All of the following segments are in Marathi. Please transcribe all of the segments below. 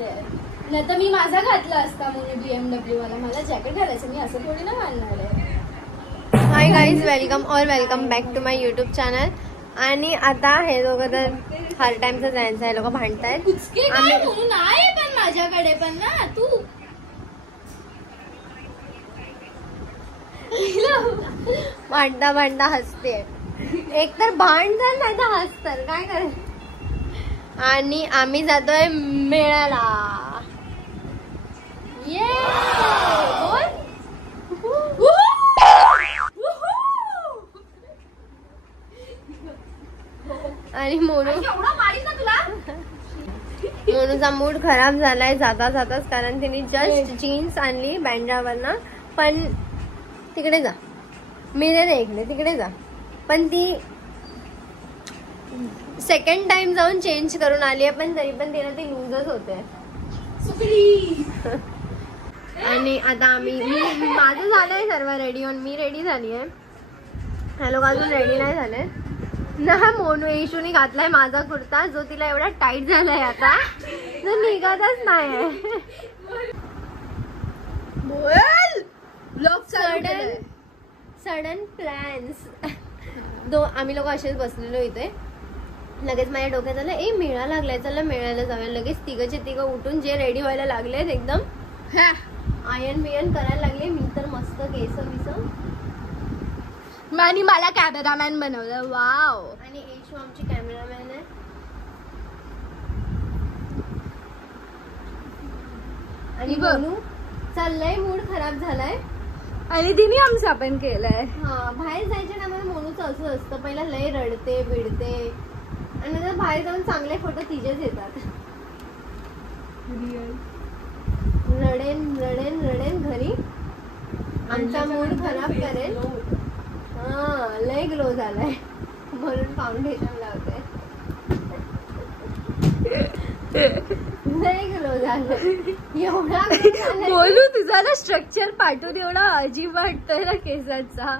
घालते. नाही तर मी माझा घातला असता म्हणून BMW वाला. मला जॅकेट घालायचं, मी असं थोडी ना घालणार आहे. हाय गाईज, वेलकम और welcome back to my YouTube channel. आणि आता हे दोघं तर हर टाइमचं जायचं, हे लोक भांडतायत. म्हणून आहे पण माझ्याकडे पण ना तू भांडता भांडता हसते. एक तर भांडतात नाही तर हसतात, काय करायचं. आणि आम्ही जातोय मेळ्याला. ये आणि मोनूचा मूड खराब झालाय जाता जाताच, कारण तिने जस्ट जीन्स आणली बँड्रावरनं. पण तिकडे जा, मिरर आहे इकडे, तिकडे जा. पण ती सेकंड टाइम जाऊन चेंज करून आली आहे, पण तरी पण तिला ती लूजच होते. आणि आता आम्ही, माझं झालंय सर्व रेडी होऊन, मी रेडी झाली आहे. हे लोक अजून रेडी नाही झाले ना. मोनू येशूने घातलाय माझा कुर्ता, जो तिला एवढा टाईट झालाय आता, जो निघतच नाही. Sudden plans. आम्ही लोक असेच बसलेलो इथे. लगेच माझ्या डोक्यात आलं, ए मेळा लागलाय, चला मेळ्याला जाऊया. लगेच तिघचे तिघं उठून जे रेडी व्हायला लागलेत, एकदम आयन बियन करायला लागले. मी तर मस्त केस विस. आणि मला कॅमेरामॅन बनवलं. वाव. आणि येशू आमची कॅमेरामॅन आहे. आणि बनू चाललंय, मूड खराब झालाय. आणि तिने आमचा पण केलाय. हा, बाहेर जायच्या टायमाला मोनूचं असं असतं, पहिला लय रडते बिडते, आणि नंतर बाहेर जाऊन चांगले फोटो तिचेच येतात. रडेन रडेन रडेन घरी, आमचा मूड खराब करेल. हा, लय ग्लो झालाय म्हणून फाउंडेशन लावते. लय ग्लो झालाय एवढा. बोलू तुझा ना स्ट्रक्चर पाठवून एवढा अजीब वाटतोय ना केसाचा.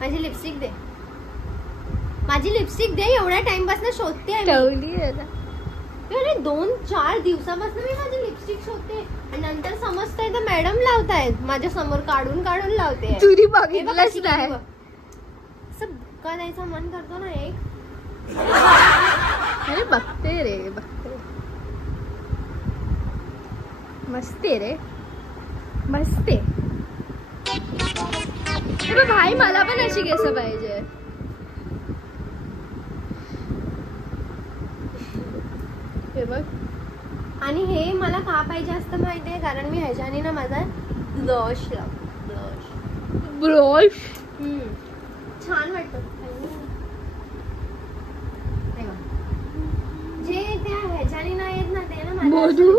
माझी लिपस्टिक दे, माझी लिपस्टिक दे. एवढ्या टाइम पासून शोधते. ठेवली 2-4 दिवसापासून मी माझी लिपस्टिक शोधते, आणि नंतर समजतंय तर मॅडम लावतायत माझ्या समोर, काढून काढून लावते. तुरी बघितलंच नाही. असं बुक्का द्यायचा मन करतो ना एक. अरे बघते रे, बघते. मस्ते रे, मस्ते. भाई मला पण अशी केस पाहिजे. हे बघ. आणि हे मला का पाहिजे असतं माहितीये, कारण मी ह्याच्याने ना माझा ब्लश ब्रश छान वाटतं. जे त्या ह्याच्याने नाही येत ना, ते ना बोलू.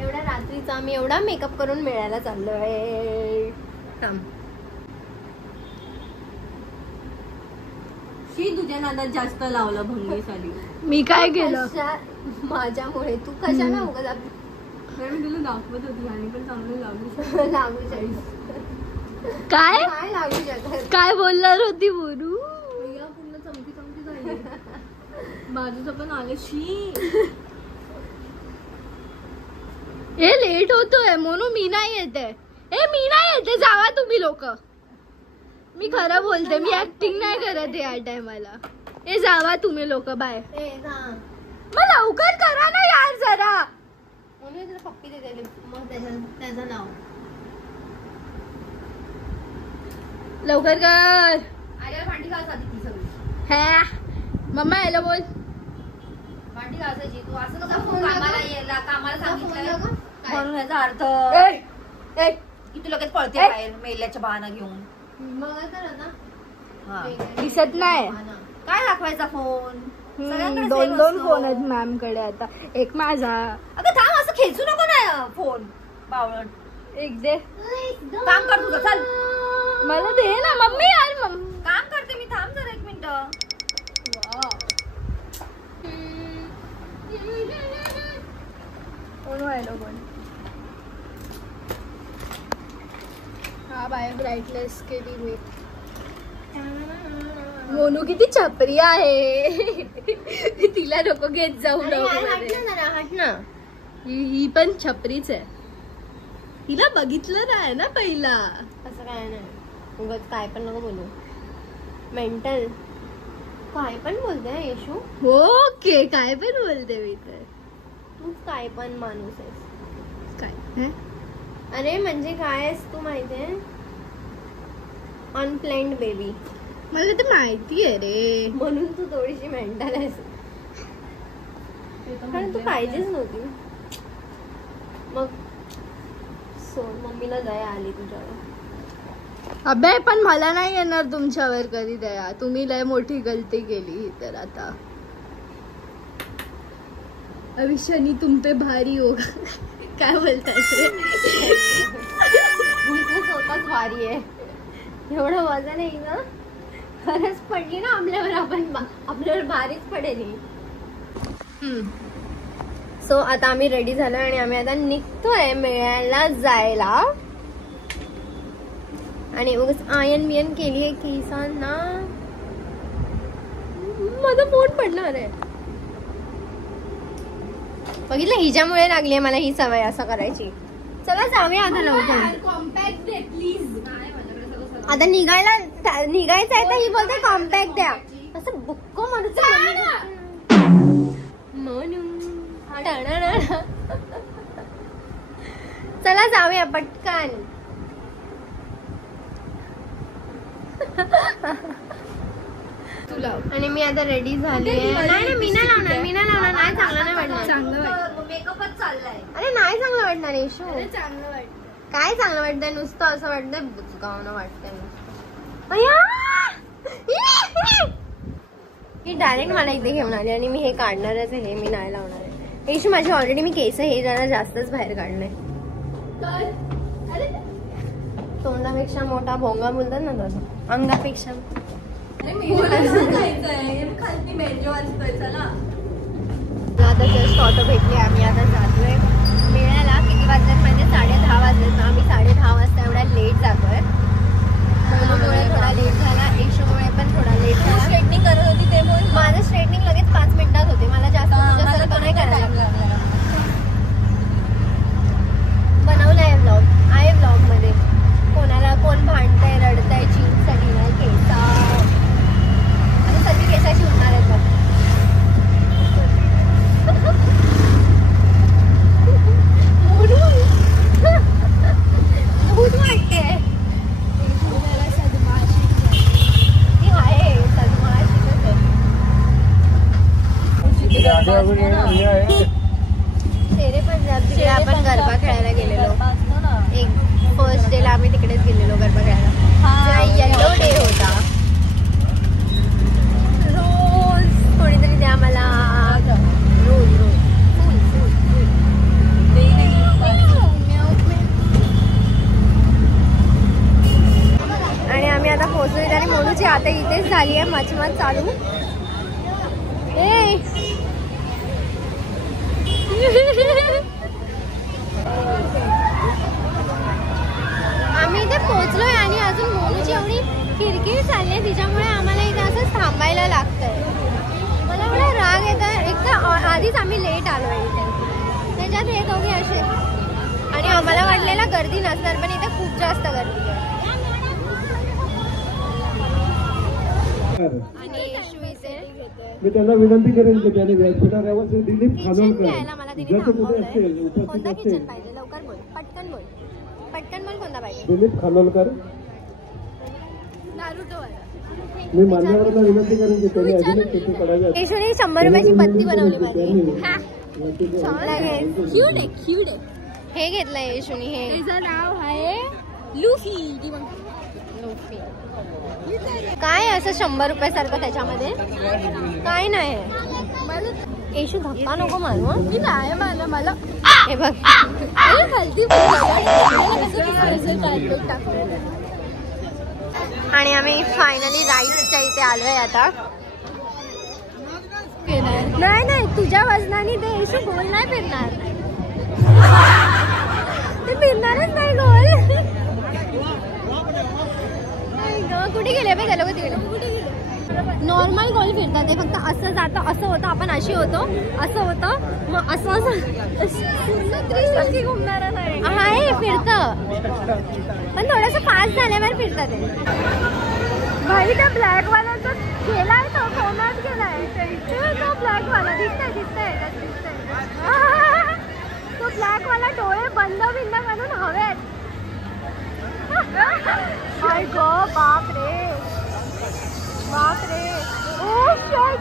एवढ्या रात्रीचा आम्ही एवढा मेकअप करून मिळायला चाललोय. तुझ्या नादात जास्त लावलं भंगी साली. मी काय केलं माझ्यामुळे? तू कशाला उगाच मी तुला दाखवत होती, आणि पण चांगलं लागू शकत. काय काय लागू शकत? काय बोलणार होती बोलू? पूर्ण चमकी चमकी झाली. बाजूचं पण आलं. शी हे लेट होतोय म्हणून मी नाही येते. मी नाही येते, जावा तुम्ही लोक. मी खरं बोलते, मी ऍक्टिंग नाही करत या टायमाला. हे जावा तुम्ही लोक, बाय. मग लवकर करा ना यार जरा. म्हणून तुला पप्पी देते, मग त्याचं नाव लवकर कर. अरे भांडी घासायची ती सगळी. हा मम्मा यायला बोल. भांडी घासायची तू असं कसं कामाला यायला, कामाला सांगितलं म्हणून याचा अर्थ की तू लगेच पळते बाहेर मेल्याच्या बहाणा घेऊन. दिसत नाही काय दाखवायचा फोन? 2 फोन आहेत मॅम कडे आता. एक माझा. अगं थांब, असं खेचू नको ना फोन बावळट. एक दे. काम कर तुझं, चल. मला दे ना मम्मी. यार काम करते मी, थांब जरा 1 मिनिट. कोण व्हायला कोण? हा बाय ब्राईटनेस केली मी. मोनू किती छपरी आहे. तिला नको घेत जाऊ हट ना. ही पण छपरीच आहे. तिला बघितलं नाही ना पहिला. असं काय नाही, उगाच काय पण नको बोलू. मेंटल काय पण बोलते येशू. ओके काय पण बोलते मी तर. तूच काय पण माणूस आहेस. काय अरे म्हणजे काय आहेस तू माहितीये, अनप्लॅन्ड बेबी. मला ते माहिती आहे रे, म्हणून तू थोडीशी मेंटल आहेस. कारण तू पाहिजेच नव्हती. मग मम्मीला दया आली तुझ्यावर. अबे पण मला नाही येणार तुमच्यावर कधी दया. तुम्ही लय मोठी गलती केली. तर आता अभी शनी तुम पे भारी होगा. काय बोलतास रे. स्वतःच भारी आहे. एवढं वजन आहे ना, खरंच पडली ना आपल्यावर, आपल्यावर भारीच पडेल. सो आता आम्ही रेडी झालो आणि आम्ही आता निघतोय मेळ्याला जायला. आणि उगाच आयन बियन केलीये केसांना. माझा फोन पडणार आहे. बघितलं, हिच्यामुळे लागली मला ही सवय असं करायची. चला जाऊया आता लवकर. Compact they please. आता निघायचं आहे तर ही बोलते कॉम्पॅक्ट द्या. असं बुक्क मारूच म्हणून. चला जाऊया पटकन. तुला आणि मी आता रेडी झाली आहे. नाही मी नाही लावणार, नाही चांगलं नाही वाटणार. चांगलं वाटतं. मेकअपच चाललाय. अरे नाही चांगलं वाटणार येशू. चांगलं वाटतं. काय चांगलं वाटतंय, नुसतं असं वाटतंय बुचकावणं वाटतंय नुसतं. ही डायरेक्ट मला इथे घेऊन आली आणि मी हे काढणारच आहे. हे मी नाही लावणार आहे. येशू माझी ऑलरेडी मी केस हे जरा जास्तच बाहेर काढलंय. तोंडापेक्षा मोठा भोंगा बोलतात ना तसं, अंगापेक्षा. आता जस्ट ऑटो भेटली. आम्ही आता जातोय मेळ्याला. किती वाजतात म्हणजे 10:30 वाजलेत. आम्ही 10:30 वाजता एवढा लेट जातोय. मोनूमुळे थोडा लेट झाला, येशूमुळे पण थोडा लेट झाला. स्ट्रेटनिंग करत होती ते म्हणून माझं स्ट्रेटनिंग लगेच 5 मिनिटात होते. मला जास्त तुझ्यासारखं नाही करायला लागलं. बनवलाय व्लॉग, आहे व्लॉग मध्ये. कोणाला कोण भांडतंय, रडतंय, चीनसाठी नाही केसा. आता सगळी केसाची उठणार आहेत बघ. भूत वाटते. ती आहे सदमाशीच आहे. शेरे पंजाब तिकडे आपण गरबा खेळायला गेलेलो. एक फर्स्ट डे ला आम्ही तिकडेच गेलेलो गरबा खेळायला. येल्लो डे होता. रोज कोणीतरी द्या मला. रोज रोज फुल फुल फुल. आणि आम्ही आता पोहोचलो आणि मोनूची आता इथेच झाली आहे मचमच चालू. आम्ही इथे पोहोचलोय आणि अजून मोनूची एवढी किरकिर चालली आहे तिच्यामुळे आम्हाला इथे असंच थांबायला लागतंय. मला एवढा राग येतो. एक तर आधीच आम्ही लेट आलोय इथे, त्याच्यात हे दोघे असे. आणि आम्हाला वाटलेला गर्दी नसणार पण इथे खूप जास्त गर्दी आहे. आणि येशू इथे मी त्यांना विनंती करेन की त्याने व्यासपीठावर दिलीप किचन घ्यायला मला खानोलकर तिने जर कुठे थांबवलंय. असेल उपस्थित कोणता असेल किचन पाहिजे लवकर बोल, पटकन बोल, पटकन बोल कोणता पाहिजे. दिलीप खानोलकर. नारुटोवाला. मी मान्यवरांना विनंती करेन की त्यांनी अजून तिथे करावे. येशूने 100 रुपयाची पत्ती बनवली माझी. क्यूट आहे, क्यूट आहे. हे घेतलंय येशूने. हे तिचं नाव आहे लुफी. लुफी. काय असं 100 रुपयासारखं त्याच्यामध्ये काय नाही. येशू धक्का नको मारू. मी नाही मला मला हे बघ खालती. आणि आम्ही फायनली राईड्सच्या इथे आलोय आता. नाही नाही तुझ्या वजनाने ते येशू गोल नाही फिरणार. ते फिरणारच नाही गोल. कुठे गेले बे त्या लोक तिकडे. कुठे गेले नॉर्मल गोल फिरतात ते, फक्त असं जातं, असं होतं, आपण अशी होतो, असं होतं, मग असं घुमणार नाही. हा हे फिरतं, पण थोडंसं फास्ट झाल्यावर फिरतात ते. भाई त्या ब्लॅक वाल्याचा गेलाय तो, फोनात गेलाय तो ब्लॅक वाला. दिसतंय तो ब्लॅक वाला डोळे बंद करून हवेत. आय गो, बाप रे. Oh shit.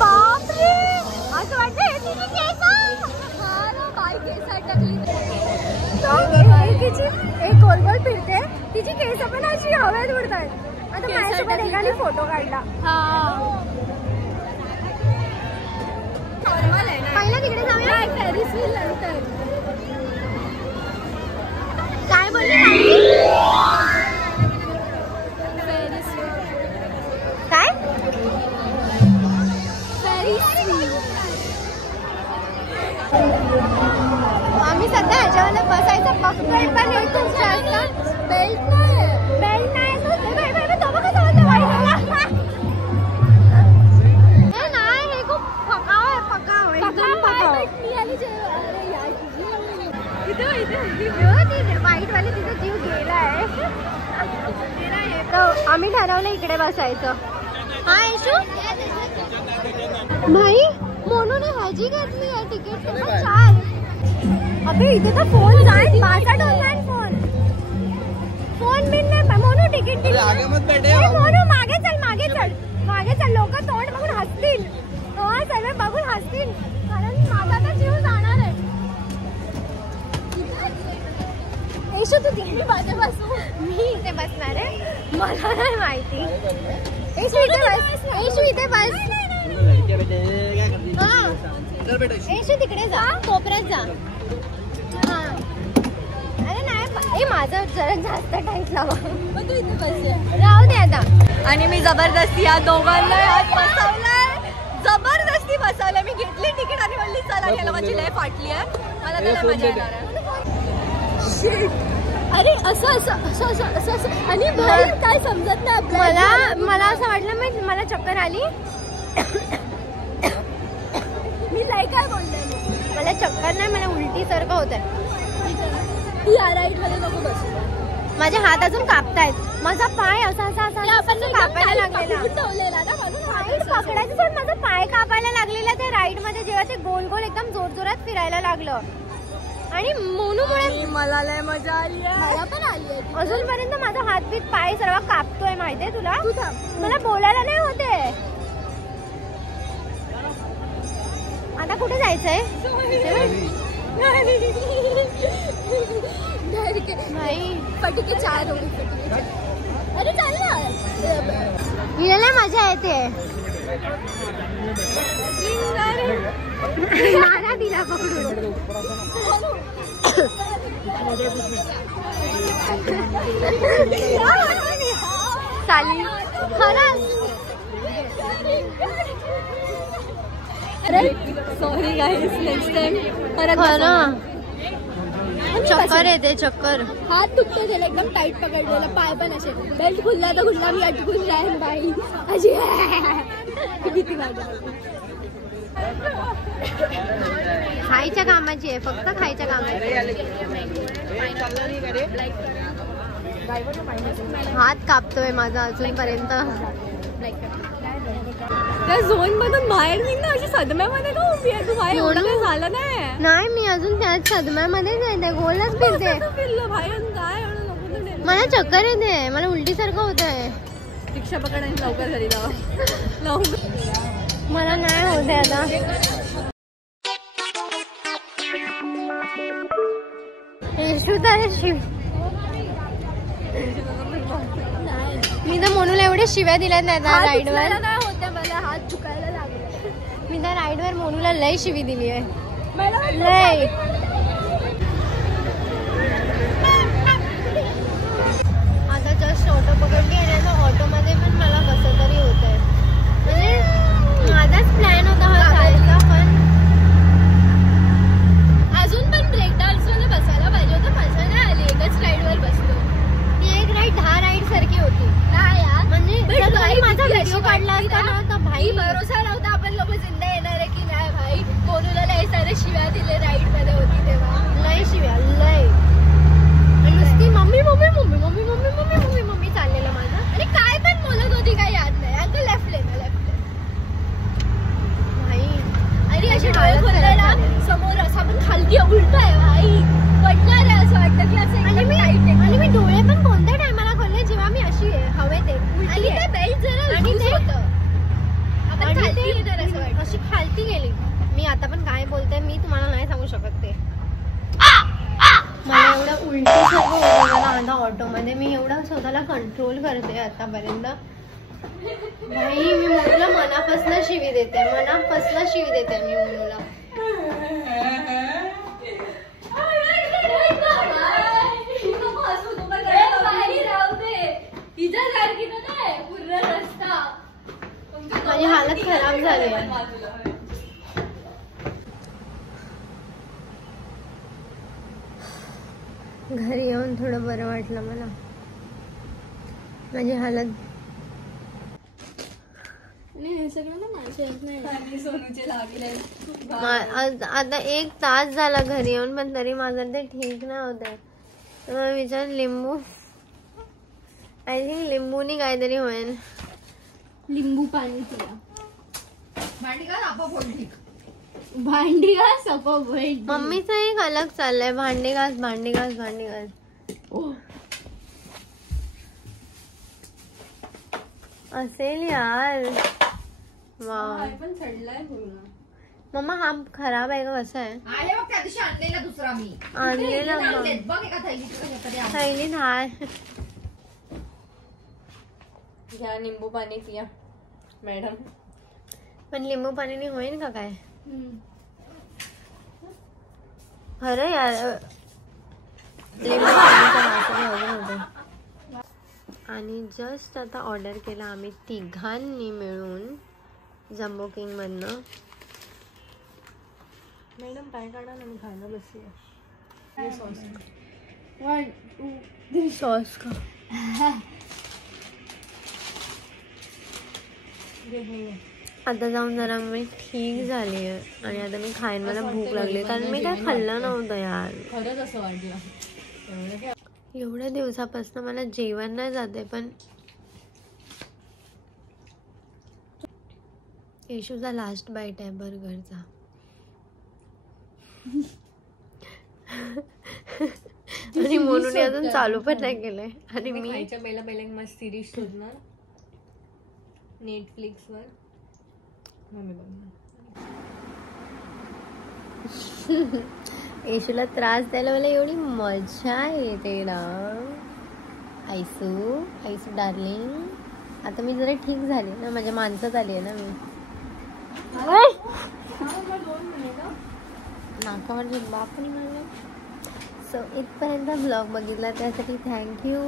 बाप रे, असं वाटतं तिची केस. हा ना बाई, केस टाकली. तिची एक गोल फिरते, तिची केस पण अशी हवेत उडतात. आता माझ्यासोबत एकाने फोटो काढला. पहिला तिकडे जाऊया पॅरिस व्हील नंतर. काय बोलली काय? आम्ही सध्या ह्याच्यावर बसायचं बघतोय, पण एक खूप जास्त बेल्ट नाही. हे खूप पकाव वाईट वाले तिचा जीव गेलाय. तर आम्ही ठरवलं इकडे बसायचं. हा येशू भाई मोनूने ह्याची घेतली आहे तिकीट 4. अबे इथे तर फोन जाईल, 62 ऑनलाईन फोन बिन नाही. मोनू तिकीट मोनू मागे चल, लोक तोंड बघून हसतील. सर्व बघून हसतील, कारण माझा तर जीव जाणार आहे. येशू तू तिकडे माझ्या बसू, मी इथे बसणार आहे, मला नाही माहिती. येशू इथे बस. येशू तिकडे जा, कोपऱ्यात जा. हा अरे नाही, माझं जरा जास्त टाईट लावा. तू इथे बस, राहू दे आता. आणि मी जबरदस्ती या दोघांना यात बसवलंय. जबरदस्ती बसवलंय. मी घेतली तिकीट आणि म्हणली चला या लोकांची लय फाटली आहे, मला त्याला मजा येणार आहे. अरे असं आणि बाहेर काय समजत नाही. मला असं वाटलं, मला चक्कर आली. मी लय काय बोलले, मला चक्कर नाही, मला उलटी सारखं होत आहे. या राईट मध्ये नको बसू. माझे हात अजून कापतायत. माझा पाय असा कापायला लागलेला. पकडायचं सोड, माझा पाय कापायला लागलेला त्या राईड मध्ये, जेव्हा ते गोल गोल एकदम जोरजोरात फिरायला लागलं. आणि मोनूमुळे मला लय मजा आली. मला पण आली. अजूनपर्यंत माझा हात बीत पाय सर्व कापतोय, माहितीये तुला. मला बोलायला नाही होते. आता कुठे जायचंय? नाही पटके 4 होईल. अरे चाल ना, हिला मजा येते. मारा तिला पकडून. चालेल खरंच. सॉरी गाईस, नेक्स्ट टाइम खरं चक्कर येते, चक्कर. हात दुखतो त्याला, एकदम टाईट पकडलेला, पाय पण असे. बेल्ट खुलला तर खुलला, मी अटकून जाईन बाई अशी. किती खायच्या कामाची आहे, फक्त खायच्या कामाची. हात कापतोय माझा अजूनपर्यंत. त्या झोन मधून बाहेर निघ ना, अशी सदम्यामध्ये का उभी आहे तू? बाहेर एवढं काही झालं नाही, मी अजून त्याच सदम्यामध्येच आहे, त्या गोलच फिरते. मला चक्कर येते, मला उलटी सारखं होत आहे. रिक्षा पकडायची लवकर घरी लावा. मला नाही होते आता. मी तर मोनूला एवढे शिव्या दिल्यात नाही त्या राईडवर. मला हात दुखायला लागले. मी त्या राईडवर मोनूला लय शिवी दिली आहे, लय. आता जस्ट ऑटो पकडली आणि आता ऑटोमध्ये पण मला कसं तरी होत आहे. म्हणजे माझाच प्लॅन होता हा जायचा, पण मला उलटी सारखं होतं मला आता ऑटोमध्ये. मी एवढं स्वतःला कंट्रोल करते आतापर्यंत. भाई मी मोनूला मनापासून शिवी देते, मनापासून शिवी देते मी मोनूला. माझी हालत खराब झाली आहे. घरी येऊन थोडं बरं वाटलं मला. माझी हालत आता 1 तास झाला घरी येऊन, पण तरी माझं ते ठीक नाही होत आहे. तर विचार लिंबू, आय थिंक लिंबूनी काहीतरी होईल. लिंबू पाणी पिया. भांडी का आपोआप होईल ठीक. भांडी घास आपोआप होईल. मम्मीचं एक अलग चाललंय, भांडी घास भांडी घास भांडी घास. असेल यार. वाव पण चढलाय पूर्ण. मम्मा हा खराब आहे का कसा आहे? आहे बघ त्या दिवशी आणलेला दुसरा मी. आणलेला बघ एका थैलीत थैलीत हाय. घ्या लिंबू पाणी पिया मॅडम. पण लिंबू पाणीने होईल का काय? खरं यार लिंबू पाणीचा वास होते. आणि जस्ट आता ऑर्डर केला आम्ही तिघांनी मिळून जम्बो किंग मधनं. मॅडम काय काढा ना, मी खायला बसली. सॉस का आता जाऊन जरा मी ठीक झाली आहे. आणि आता मी खाईन, मला भूक लागली कारण मी काय खाल्लं नव्हतं यार. खरंच असं वाटलं. एवढ्या दिवसापासून मला जेवण नाही जाते. पण येशूचा लास्ट बाईट आहे बर्गरचा. आणि म्हणून अजून चालू पण नाही केलंय. आणि मी पहिला मस्त सिरीज शोधणार नेटफ्लिक्स वर. येशूला त्रास द्यायला मला एवढी मजा येते ना. आयसू आयसू डार्लिंग, आता मी जरा ठीक झाली ना, माझ्या माणसात आली आहे ना मी. नाकावर बापणी म्हणलं. सो इथपर्यंत ब्लॉग बघितला त्यासाठी थँक्यू.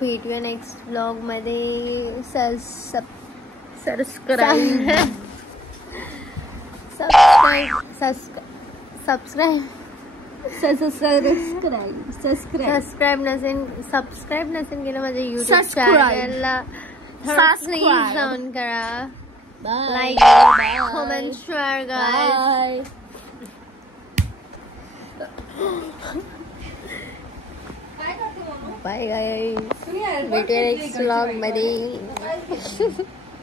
भेटूया नेक्स्ट ब्लॉगमध्ये. सबस्क्राईब नसेल केलं माझ्या युट्यूब चॅनलला प्लीज जाऊन करा. Like comment share guys. Bye guys. भेटूया नेक्स्ट व्लॉग मध्ये.